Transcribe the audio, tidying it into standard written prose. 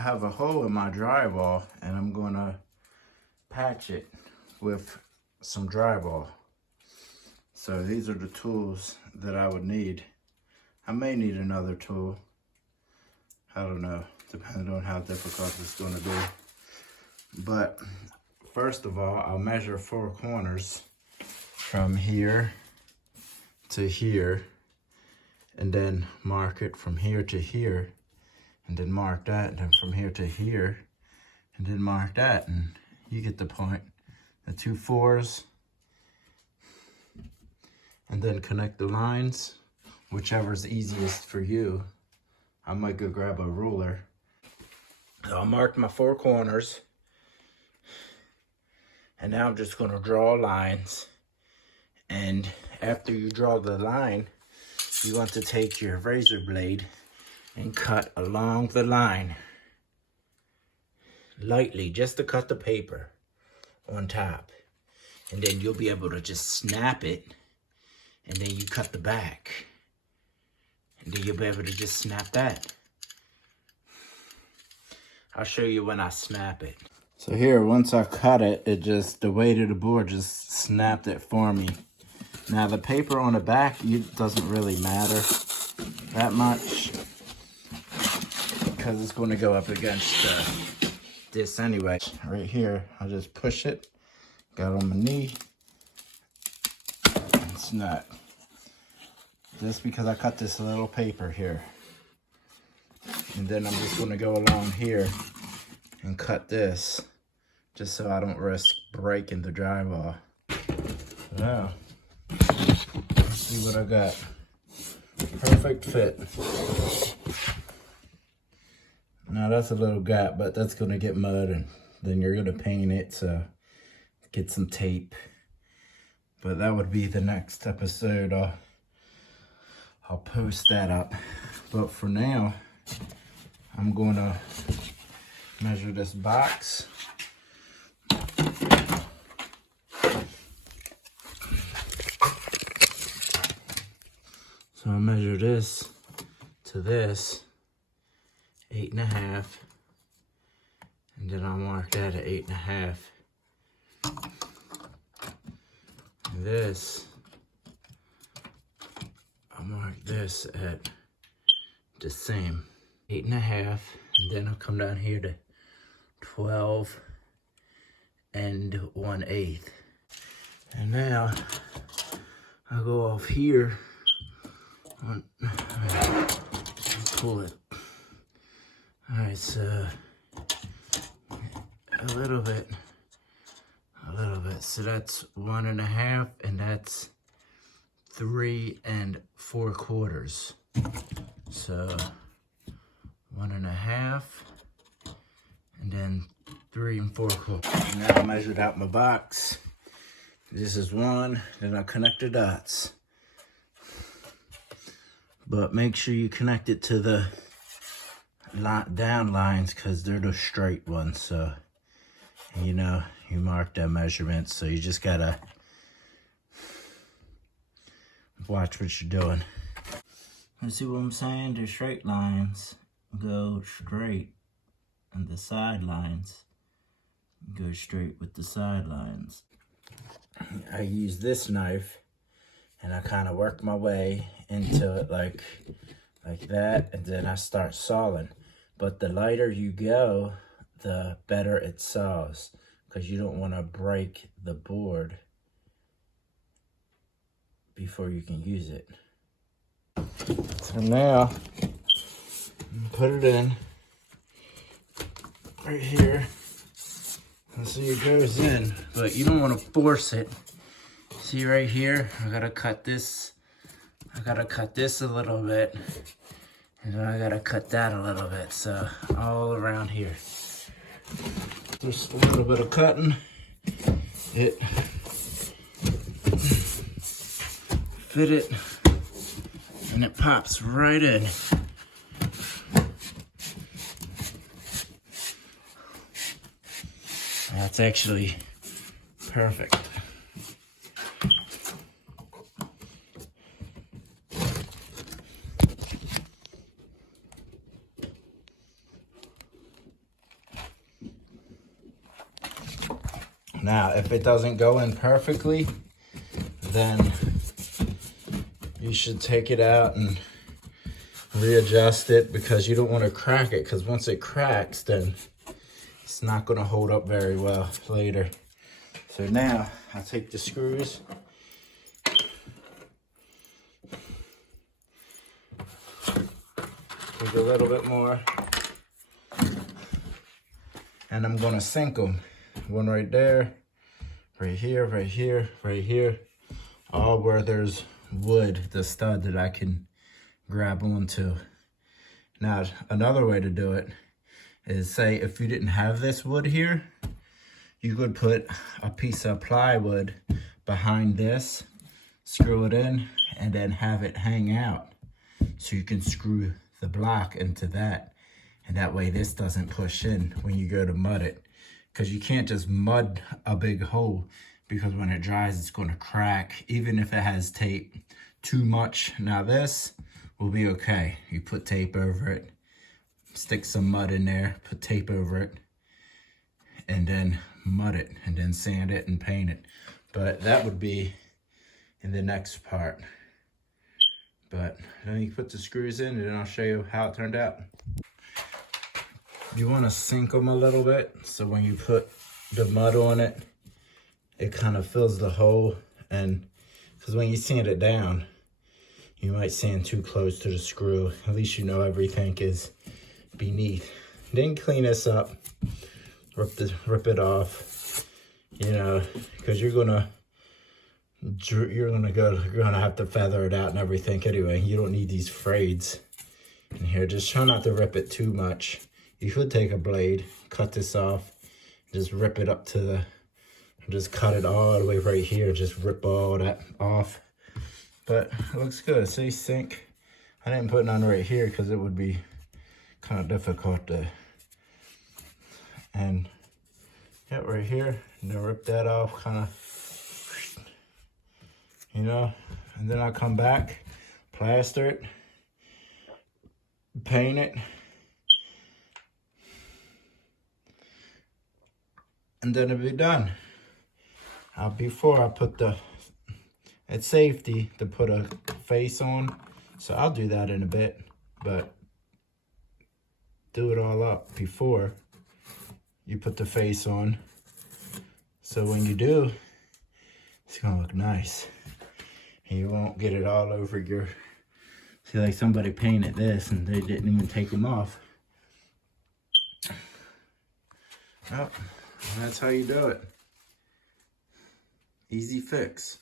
have a hole in my drywall and I'm gonna patch it with some drywall. So these are the tools that I would need. I may need another tool. I don't know, depending on how difficult it's gonna be. But first of all, I'll measure 4 corners from here to here, and then mark it from here to here, and then mark that, and then from here to here, and then mark that, and you get the point. The 2 4s, and then connect the lines, whichever's easiest for you. I might go grab a ruler. So I marked my 4 corners, and now I'm just gonna draw lines. And after you draw the line, you want to take your razor blade and cut along the line lightly, just to cut the paper on top. And then you'll be able to just snap it, and then you cut the back. And then you'll be able to just snap that. I'll show you when I snap it. So here, once I cut it, the weight of the board just snapped it for me. Now the paper on the back, it doesn't really matter that much because it's going to go up against this anyway. Right here, I'll just push it, got on my knee, and snap. Just because I cut this little paper here. And then I'm just going to go along here and cut this, just so I don't risk breaking the drywall. Now, let's see what I got. Perfect fit. Now that's a little gap, but that's gonna get mud, and then you're gonna paint it, so get some tape. But that would be the next episode. I'll post that up. But for now, I'm gonna measure this box. So I'll measure this to this, 8.5, and then I'll mark that at 8.5. And this, I'll mark this at the same, 8.5, and then I'll come down here to 12 and 1/8. And now I'll go off here. Pull it. Alright, so a little bit. So that's 1.5, and that's 3 4/4. So 1.5, and then 3 4/4. Now I measured out my box. This is 1, then I connect the dots. But make sure you connect it to the down lines, because they're the straight ones. So, you know, you mark that measurement. So you just gotta watch what you're doing. You see what I'm saying? The straight lines go straight, and the side lines go straight with the side lines. I use this knife, and I kind of work my way into it like that, and then I start sawing. But the lighter you go, the better it saws, because you don't want to break the board before you can use it. So now, put it in right here. And see, it goes in, but you don't want to force it. See right here, I gotta cut this a little bit, and then I gotta cut that a little bit, so all around here. Just a little bit of cutting, it fit it, and it pops right in. That's actually perfect. Now, if it doesn't go in perfectly, then you should take it out and readjust it, because you don't want to crack it, because once it cracks, then it's not going to hold up very well later. So now I take the screws, take a little bit more, and I'm going to sink them. One right there, right here, right here, right here, all where there's wood, the stud that I can grab onto. Now, another way to do it is, say if you didn't have this wood here, you could put a piece of plywood behind this, screw it in, and then have it hang out. So you can screw the block into that. And that way this doesn't push in when you go to mud it. Because you can't just mud a big hole, because when it dries, it's going to crack, even if it has tape too much. Now this will be okay. You put tape over it, stick some mud in there, put tape over it, and then mud it, and then sand it and paint it. But that would be in the next part. But then you put the screws in, and then I'll show you how it turned out. You want to sink them a little bit, so when you put the mud on it, it kind of fills the hole. And because when you sand it down, you might sand too close to the screw. At least you know everything is beneath. Then clean this up, rip it off, you know, because you're gonna have to feather it out and everything anyway. You don't need these frayeds in here. Just try not to rip it too much. You could take a blade, cut this off, just rip it up to the, just cut it all the way right here, just rip all that off. But it looks good. See, sink. I didn't put none right here because it would be kind of difficult to, and yeah, right here, and then rip that off, kind of, you know, and then I'll come back, plaster it, paint it, and then it'll be done. Before I put the, it's safety to put a face on, so I'll do that in a bit, but do it all up before you put the face on, so when you do, it's gonna look nice, and you won't get it all over your, see, like somebody painted this and they didn't even take them off. Oh, that's how you do it. Easy fix.